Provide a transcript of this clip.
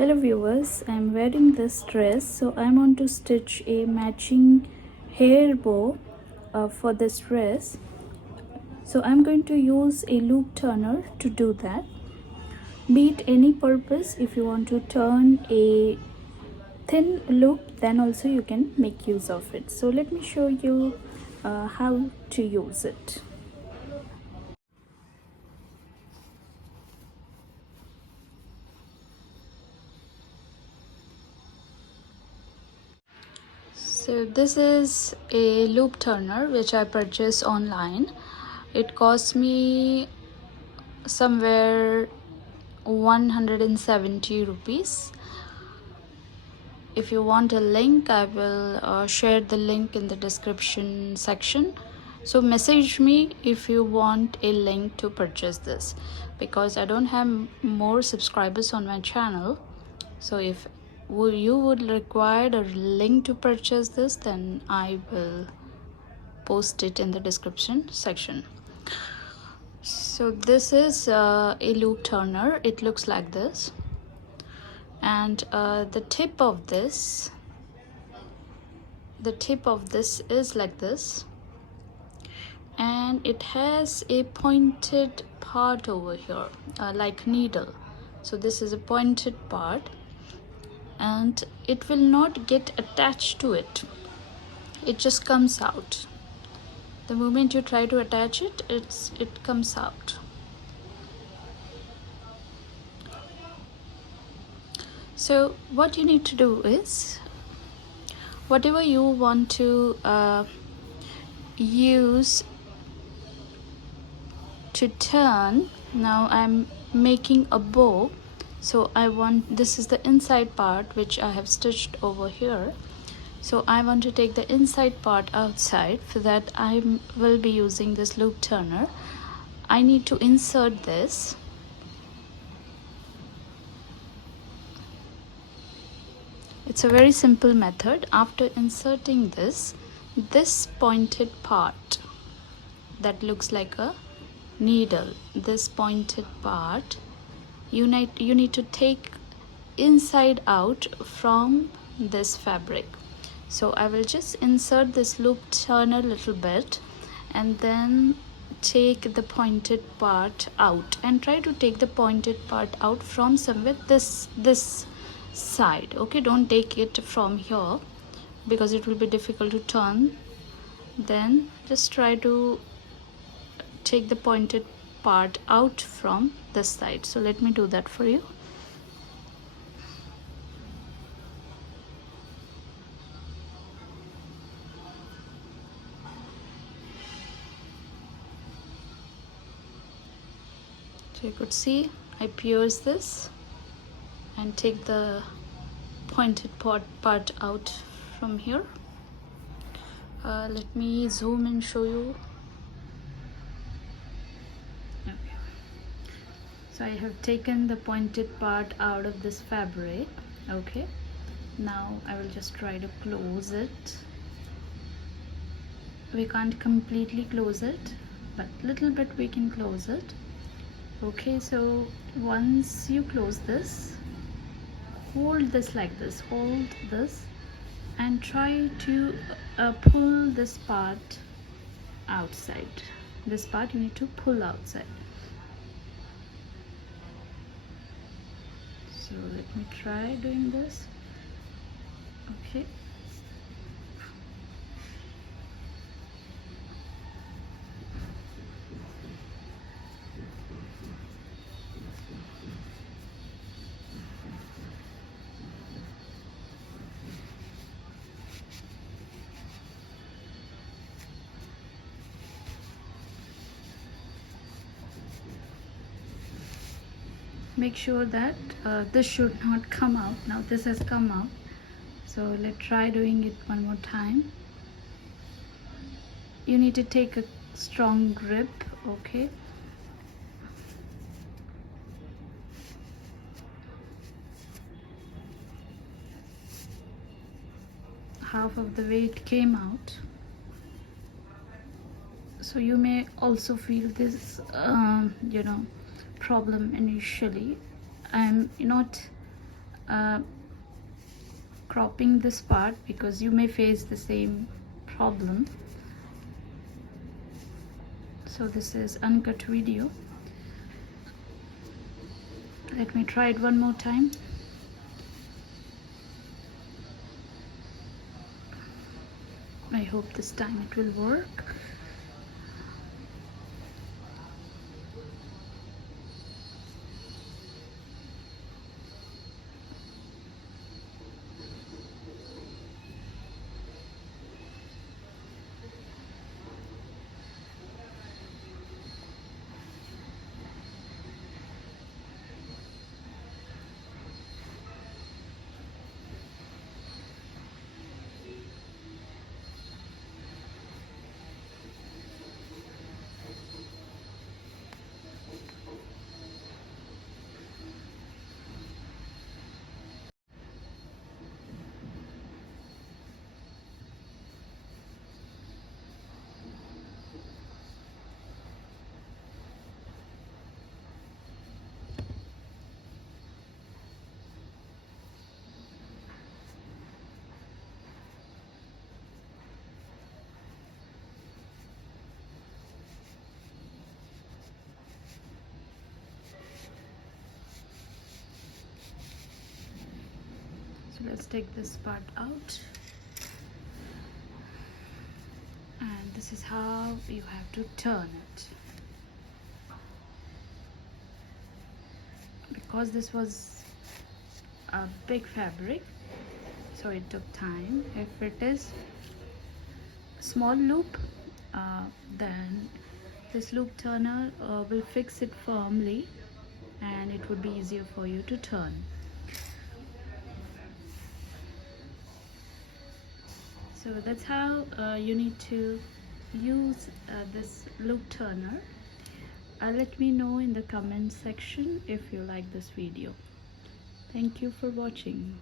Hello viewers, I am wearing this dress, so I want to stitch a matching hair bow for this dress. So I'm going to use a loop turner to do that. Be it any purpose, if you want to turn a thin loop, then also you can make use of it. So let me show you how to use it. So this is a loop turner which I purchased online. It cost me somewhere 170 rupees. If you want a link, I will share the link in the description section. So message me if you want a link to purchase this, because I don't have more subscribers on my channel. So if you would require a link to purchase this, then I will post it in the description section. So this is a loop turner. It looks like this, and the tip of this is like this, and it has a pointed part over here, like needle. So this is a pointed part, and it will not get attached to it. It just comes out. The moment you try to attach it, it comes out. So what you need to do is, whatever you want to use to turn. Now I'm making a bow, so this is the inside part which I have stitched over here. So I want to take the inside part outside. For that I will be using this loop turner. I need to insert this. It's a very simple method. After inserting this pointed part that looks like a needle, this pointed part, you need to take inside out from this fabric. So I will just insert this loop turner a little bit, and then take the pointed part out, and try to take the pointed part out from somewhere this side. Okay, don't take it from here because it will be difficult to turn. Then just try to take the pointed part out from this side. So let me do that for you. So you could see I pierce this and take the pointed part out from here. Let me zoom and show you. Okay. So I have taken the pointed part out of this fabric. Okay, now I will just try to close it. We can't completely close it, but little bit we can close it. Okay, so once you close this, hold this like this, hold this, and try to pull this part outside. This part you need to pull outside. So let me try doing this. Okay, make sure that this should not come out. Now this has come out, so let's try doing it one more time. You need to take a strong grip. Okay, half of the way it came out. So you may also feel this problem initially. I'm not cropping this part because you may face the same problem. So this is uncut video. Let me try it one more time. I hope this time it will work. So let's take this part out, and this is how you have to turn it. Because this was a big fabric, so it took time. If it is small loop, then this loop turner will fix it firmly and it would be easier for you to turn. So that's how you need to use this loop turner. Let me know in the comment section if you like this video. Thank you for watching.